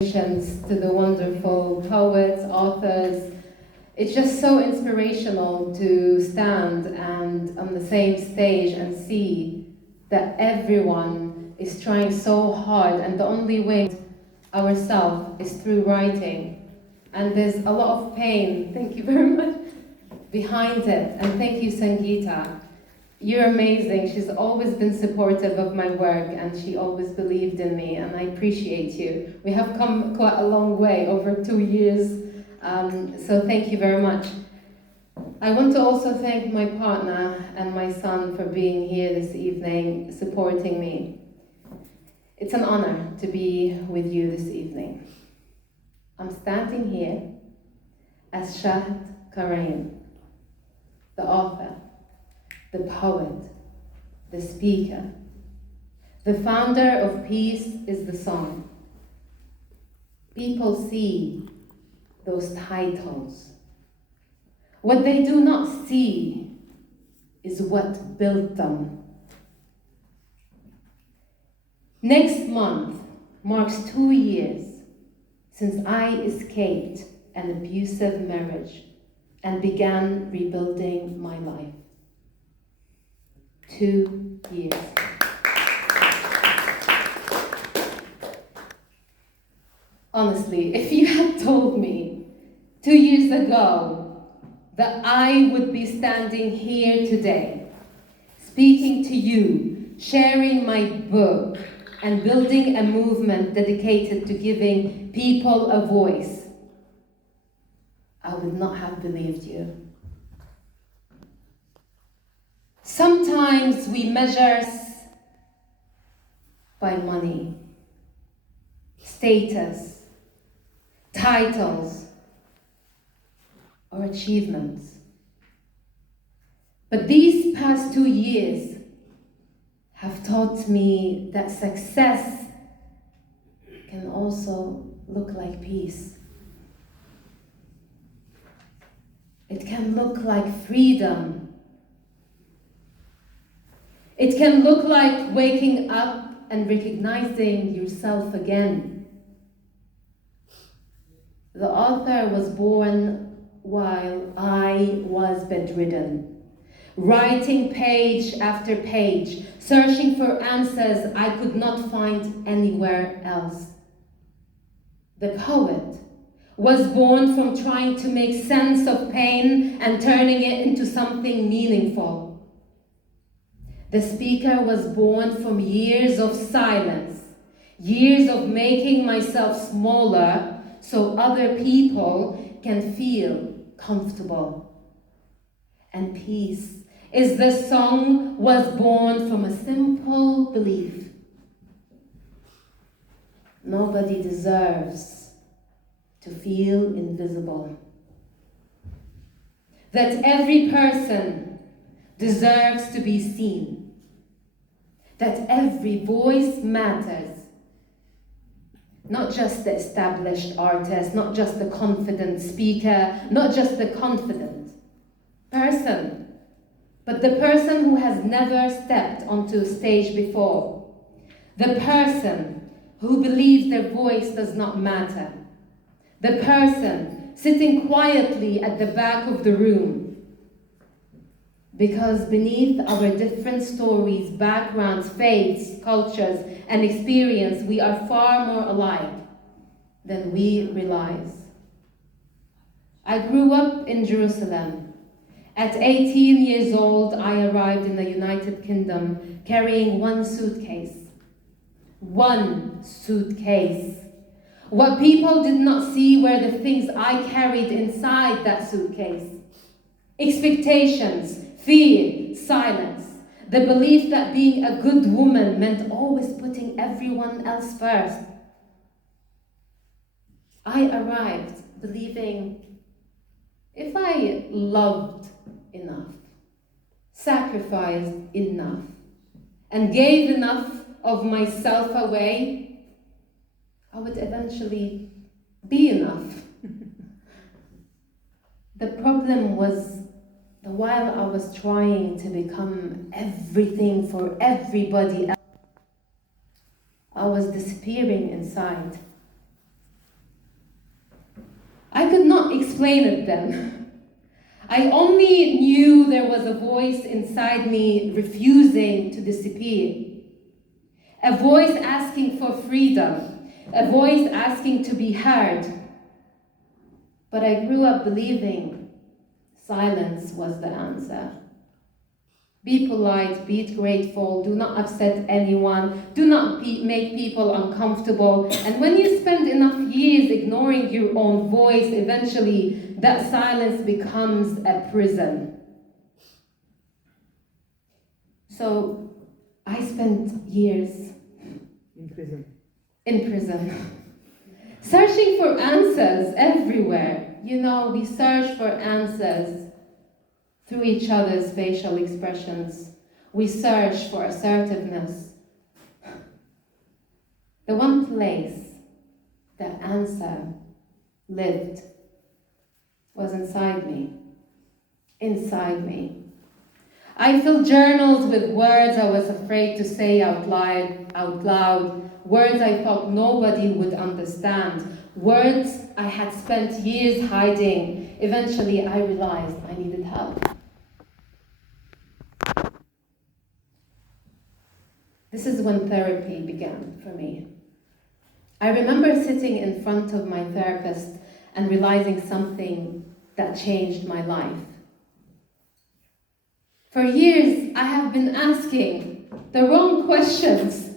To the wonderful poets, authors. It's just so inspirational to stand and on the same stage and see that everyone is trying so hard, and the only way ourselves is through writing. And there's a lot of pain, thank you very much, behind it. And thank you, Sangeeta. You're amazing. She's always been supportive of my work, and she always believed in me, and I appreciate you. We have come quite a long way, over 2 years, so thank you very much. I want to also thank my partner and my son for being here this evening, supporting me. It's an honor to be with you this evening. I'm standing here as Shahd Kareen, the author, the poet, the speaker, the founder of Peace is the Song. People see those titles. What they do not see is what built them. Next month marks 2 years since I escaped an abusive marriage and began rebuilding my life. 2 years. Honestly, if you had told me 2 years ago that I would be standing here today, speaking to you, sharing my book, and building a movement dedicated to giving people a voice, I would not have believed you. Sometimes we measure by money, status, titles, or achievements. But these past 2 years have taught me that success can also look like peace. It can look like freedom. It can look like waking up and recognizing yourself again. The author was born while I was bedridden, writing page after page, searching for answers I could not find anywhere else. The poet was born from trying to make sense of pain and turning it into something meaningful. The speaker was born from years of silence, years of making myself smaller so other people can feel comfortable. And Peace is the Song was born from a simple belief. Nobody deserves to feel invisible. That every person deserves to be seen. That every voice matters. Not just the established artist, not just the confident speaker, not just the confident person, but the person who has never stepped onto a stage before. The person who believes their voice does not matter. The person sitting quietly at the back of the room. Because beneath our different stories, backgrounds, faiths, cultures, and experience, we are far more alike than we realize. I grew up in Jerusalem. At 18 years old, I arrived in the United Kingdom carrying one suitcase. One suitcase. What people did not see were the things I carried inside that suitcase. Expectations, fear, silence, the belief that being a good woman meant always putting everyone else first. I arrived believing if I loved enough, sacrificed enough, and gave enough of myself away, I would eventually be enough. The problem was that while I was trying to become everything for everybody else, I was disappearing inside. I could not explain it then. I only knew there was a voice inside me refusing to disappear. A voice asking for freedom. A voice asking to be heard. But I grew up believing silence was the answer. Be polite, be grateful, do not upset anyone, do not make people uncomfortable. And when you spend enough years ignoring your own voice, eventually that silence becomes a prison. So I spent years in prison. Searching for answers everywhere. You know, we search for answers through each other's facial expressions. We search for assertiveness. The one place the answer lived was inside me. Inside me. I filled journals with words I was afraid to say out loud, words I thought nobody would understand, words I had spent years hiding. Eventually, I realized I needed help. This is when therapy began for me. I remember sitting in front of my therapist and realizing something that changed my life. For years, I have been asking the wrong questions.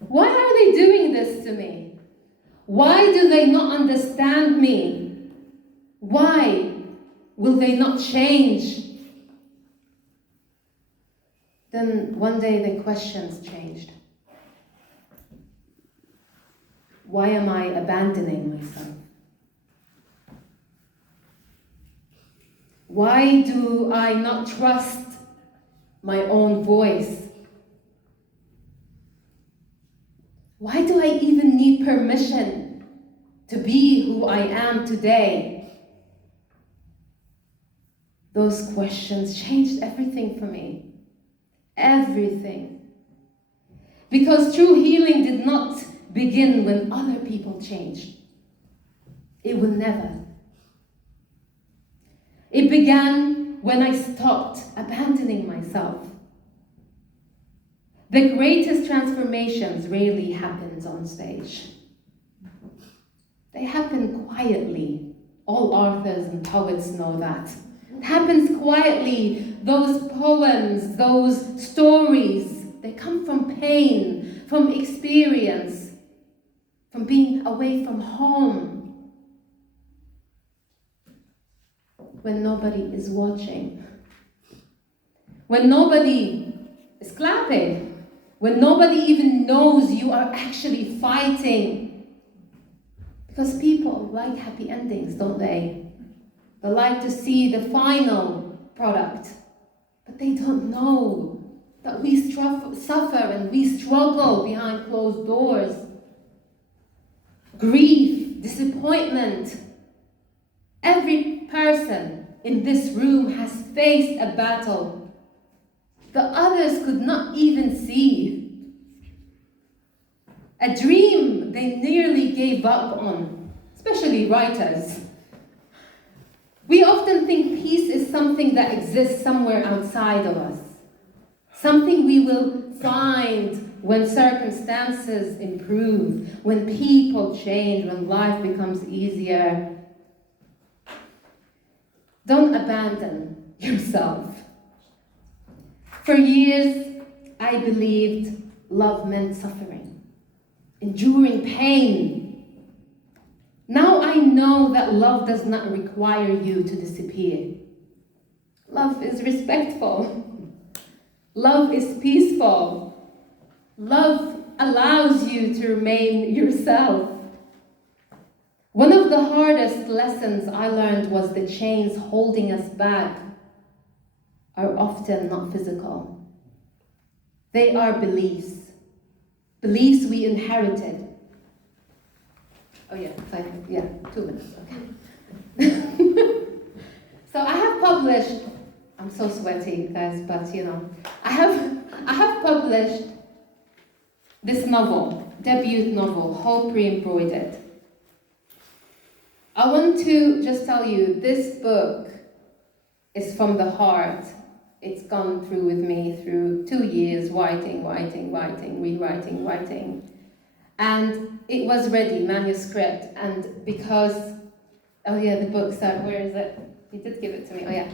Why are they doing this to me? Why do they not understand me? Why will they not change? Then one day the questions changed. Why am I abandoning myself? Why do I not trust my own voice? Why do I even need permission to be who I am today? Those questions changed everything for me. Everything. Because true healing did not begin when other people changed. It will never. It began when I stopped abandoning myself. The greatest transformations rarely happen on stage. They happen quietly. All authors and poets know that. It happens quietly. Those poems, those stories, they come from pain, from experience, from being away from home. When nobody is watching. When nobody is clapping. When nobody even knows you are actually fighting. Because people like happy endings, don't they? They like to see the final product. But they don't know that we suffer and we struggle behind closed doors. Grief, disappointment. Every person in this room has faced a battle the others could not even see. A dream they nearly gave up on, especially writers. We often think peace is something that exists somewhere outside of us, something we will find when circumstances improve, when people change, when life becomes easier. Don't abandon yourself. For years, I believed love meant suffering, enduring pain. Now I know that love does not require you to disappear. Love is respectful. Love is peaceful. Love allows you to remain yourself. One of the hardest lessons I learned was the chains holding us back are often not physical. They are beliefs. Beliefs we inherited. Oh yeah, 2 minutes, okay. So I have published, I'm so sweaty guys, but I have published this novel, debut novel, Hope Re-Embroidered. I want to just tell you, this book is from the heart. It's gone through with me through 2 years, writing, rewriting. And it was ready, manuscript, and because, oh yeah, the book, so where is it? You did give it to me, oh yeah.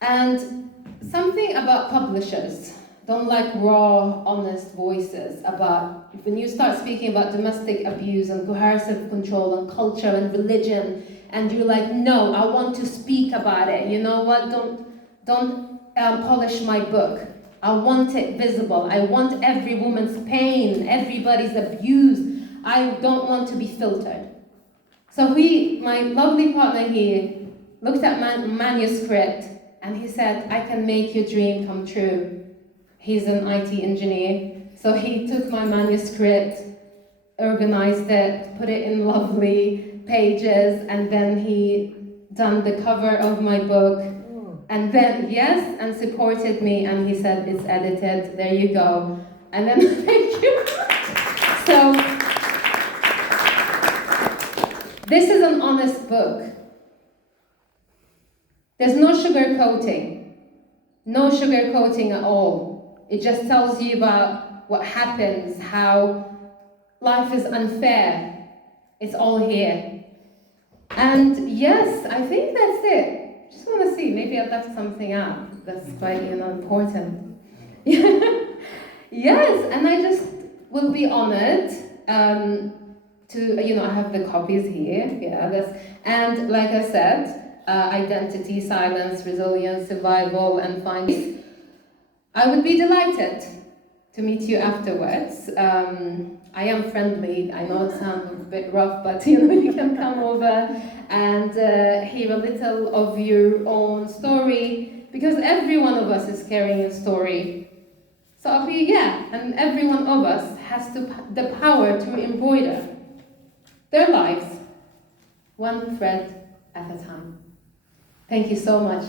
And something about publishers don't like raw, honest voices about, when you start speaking about domestic abuse and coercive control and culture and religion, and you're like, no, I want to speak about it. You know what? Don't polish my book. I want it visible. I want every woman's pain, everybody's abused. I don't want to be filtered. So my lovely partner here, looked at manuscript, and he said, I can make your dream come true. He's an IT engineer, so he took my manuscript, organized it, put it in lovely pages, and then he done the cover of my book, and then, yes, and supported me, and he said, it's edited, there you go. And then, thank you. So, this is an honest book. There's no sugarcoating. No sugarcoating at all. It just tells you about what happens, how life is unfair. It's all here. And yes, I think that's it. Just want to see, maybe I've left something out that's quite, important. Yes, and I just will be honored to, I have the copies here. And like I said, identity, silence, resilience, survival, and finding. I would be delighted to meet you afterwards. I am friendly. I know it sounds a bit rough, but you can come over and hear a little of your own story, because every one of us is carrying a story. So and every one of us has the power to embroider their lives, one thread at a time. Thank you so much.